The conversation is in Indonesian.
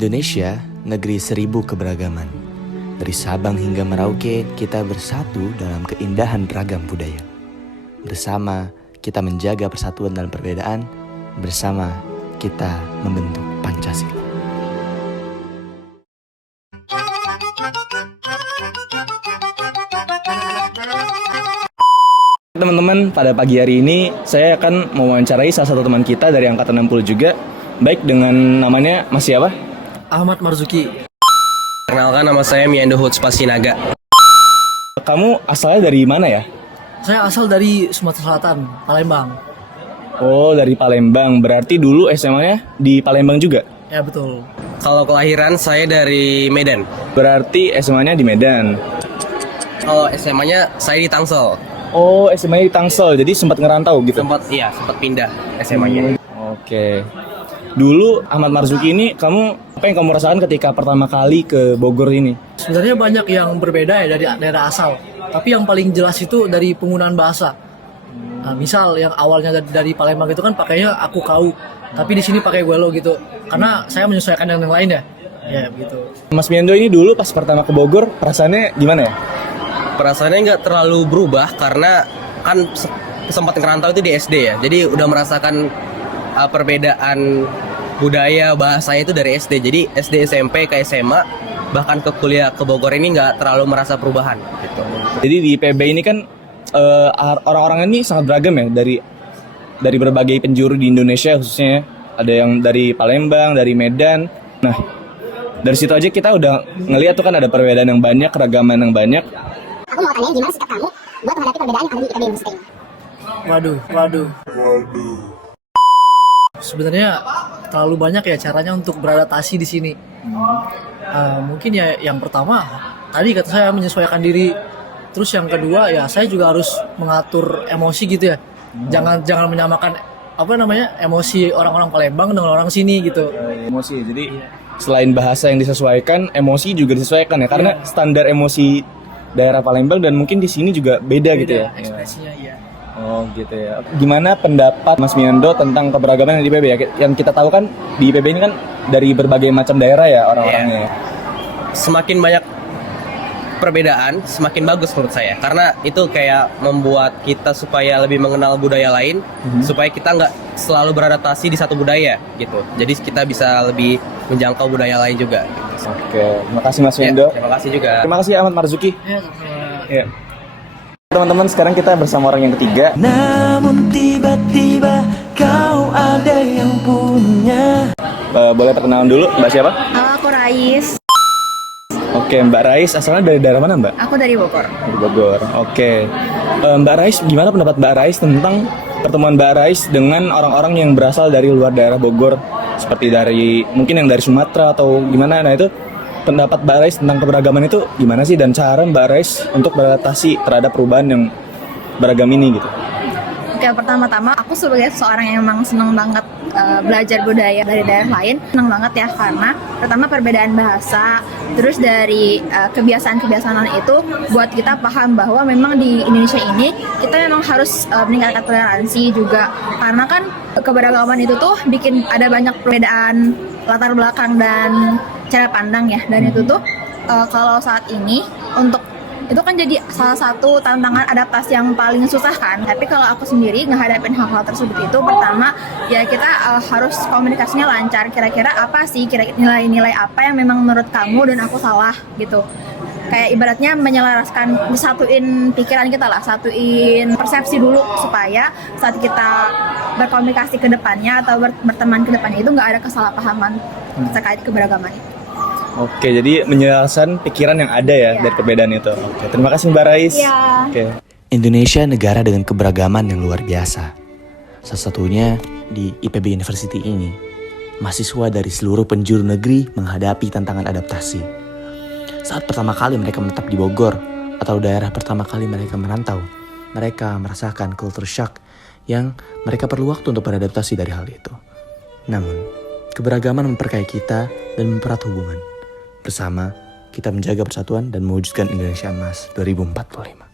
Indonesia, negeri seribu keberagaman. Dari Sabang hingga Merauke, kita bersatu dalam keindahan ragam budaya. Bersama, kita menjaga persatuan dalam perbedaan. Bersama, kita membentuk Pancasila. Teman-teman, pada pagi hari ini saya akan mewawancarai salah satu teman kita dari angkatan 60 juga. Baik, dengan namanya Mas siapa? Ahmad Marzuki. Perkenalkan, nama saya Miando Huts Pasinaga. Kamu asalnya dari mana ya? Saya asal dari Sumatera Selatan, Palembang. Oh, dari Palembang. Berarti dulu SMA-nya di Palembang juga? Ya betul. Kalau kelahiran saya dari Medan. Berarti SMA-nya di Medan. Kalau SMA-nya saya di Tangsel. Oh, SMA-nya di Tangsel. Jadi sempat ngerantau gitu? Sempat pindah SMA-nya. Oke. Dulu Ahmad Marzuki ini, apa yang kamu rasakan ketika pertama kali ke Bogor ini? Sebenarnya banyak yang berbeda ya dari daerah asal. Tapi yang paling jelas itu dari penggunaan bahasa. Nah, misal yang awalnya dari Palembang itu kan pakainya aku kau, tapi di sini pakai gue lo gitu. Karena saya menyesuaikan yang lain ya. Ya begitu. Mas Miando ini dulu pas pertama ke Bogor, perasaannya gimana ya? Perasaannya nggak terlalu berubah karena kan sempat ngerantau itu di SD ya. Jadi udah merasakan perbedaan budaya bahasa itu dari SD. Jadi SD, SMP ke SMA bahkan ke kuliah ke Bogor ini nggak terlalu merasa perubahan gitu. Jadi di IPB ini kan orang-orang ini sangat beragam ya, dari berbagai penjuru di Indonesia khususnya ya. Ada yang dari Palembang, dari Medan. Nah, dari situ aja kita udah ngeliat tuh kan ada perbedaan yang banyak, keragaman yang banyak. Aku mau tanya gimana sikap kamu buat menghadapi perbedaan yang ada di IPB University ini? Waduh. Sebenarnya terlalu banyak ya caranya untuk beradaptasi di sini. Mungkin ya yang pertama tadi kata saya menyesuaikan diri. Terus yang kedua ya saya juga harus mengatur emosi gitu ya. Jangan menyamakan emosi orang-orang Palembang dengan orang sini gitu. Emosi. Jadi selain bahasa yang disesuaikan, emosi juga disesuaikan ya. Karena standar emosi daerah Palembang dan mungkin di sini juga beda gitu ya. Ekspresinya iya. Oh gitu ya. Gimana pendapat Mas Miando tentang keberagaman di IPB ya? Yang kita tahu kan di IPB ini kan dari berbagai macam daerah ya orang-orangnya. Iya. Semakin banyak perbedaan, semakin bagus menurut saya. Karena itu kayak membuat kita supaya lebih mengenal budaya lain, supaya kita nggak selalu beradaptasi di satu budaya gitu. Jadi kita bisa lebih menjangkau budaya lain juga. Gitu. Oke, terima kasih Mas Miando. Ya, terima kasih juga. Terima kasih Ahmad Marzuki. Ya. Teman-teman, sekarang kita bersama orang yang ketiga. Namun tiba-tiba kau ada yang punya. Boleh perkenalan dulu, Mbak siapa? Aku Rais. Oke, Mbak Rais, asalnya dari daerah mana Mbak? Aku dari Bogor. Dari Bogor, oke. Mbak Rais, gimana pendapat Mbak Rais tentang pertemuan Mbak Rais dengan orang-orang yang berasal dari luar daerah Bogor? Seperti mungkin yang dari Sumatera atau gimana, nah itu pendapat Mbak Rais tentang keberagaman itu gimana sih? Dan cara Mbak Rais untuk beradaptasi terhadap perubahan yang beragam ini gitu? Oke, pertama-tama aku sebagai seorang yang memang senang banget belajar budaya dari daerah lain, senang banget ya karena pertama perbedaan bahasa, terus dari kebiasaan-kebiasaan itu buat kita paham bahwa memang di Indonesia ini kita memang harus meningkatkan toleransi juga karena kan keberagaman itu tuh bikin ada banyak perbedaan latar belakang dan cara pandang ya, dan itu tuh kalau saat ini untuk itu kan jadi salah satu tantangan adaptasi yang paling susah kan. Tapi kalau aku sendiri ngehadapin hal-hal tersebut itu pertama ya kita harus komunikasinya lancar. Kira-kira apa sih nilai-nilai apa yang memang menurut kamu dan aku salah gitu. Kayak ibaratnya menyelaraskan, satuin pikiran kita lah, satuin persepsi dulu supaya saat kita berkomunikasi ke depannya atau berteman ke depannya itu nggak ada kesalahpahaman terkait keberagaman itu. Oke, jadi menjelaskan pikiran yang ada ya dari perbedaan itu. Oke, terima kasih Mbak Rais. Iya. Oke. Indonesia negara dengan keberagaman yang luar biasa. Salah satunya di IPB University ini. Mahasiswa dari seluruh penjuru negeri menghadapi tantangan adaptasi. Saat pertama kali mereka menetap di Bogor atau daerah pertama kali mereka merantau, mereka merasakan culture shock yang mereka perlu waktu untuk beradaptasi dari hal itu. Namun, keberagaman memperkaya kita dan mempererat hubungan. Bersama, kita menjaga persatuan dan mewujudkan Indonesia Emas 2045.